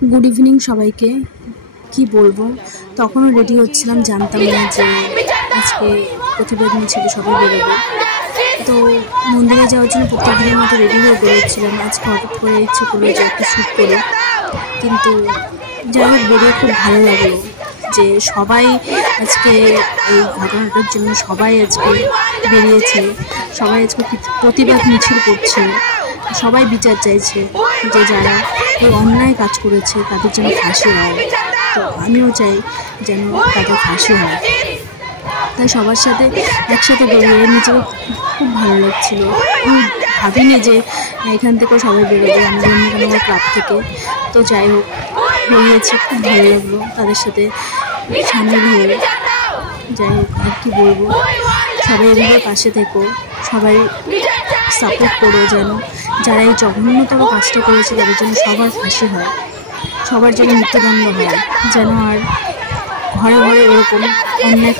Good evening सबाइके कि बोलबो तखनो रेडी होच्छिलाम जानताम ना जे आजके प्रतिबाद मिছিল সবাই বেরোবে तो मंदिरे যাওয়ার জন্য প্রত্যেকদিনের মতো রেডি হয়ে বেরোচ্ছিলাম। আজকে হঠাৎ করে ইচ্ছে করলো যে একটু শ্যুট করি, কিন্তু যাই হোক বেরিয়ে খুব ভালো লাগলো যে সবাই আজকে এই ঘটনাটার জন্য সবাই আজকে বেরিয়েছে, সবাই আজকে প্রতিবাদ মিছিল করছে, সবাই বিচার চাইছে যে যারা এই অন্যায় কাজ করেছে তাদের যেন ফাঁসি হয়। তো আমিও চাই যেন তাদের ফাঁসি হয়, তাই সবার সাথে একসাথে বেরিয়ে নিজেকে খুব ভালো লাগছিল। আমি ভাবিনি যে এখান থেকেও সবাই বেরোবে, আমাদের অন্য কোনো ক্লাব থেকে। তো যাই হোক বেরিয়েছি, খুব ভালো লাগলো তাদের সাথে সামিল হয়ে। যাই হোক আর কি বলবো, সবাই এভাবে পাশে থেকো, সবাই সাপোর্ট করো যেন যারা এই জঘন্যতম কাজটা করেছে তাদের জন্য সবার ফাঁসি হয়, সবার জন্য মৃত্যুদণ্ড হয়, যেন আর ঘরে ঘরে এরকম অন্যায়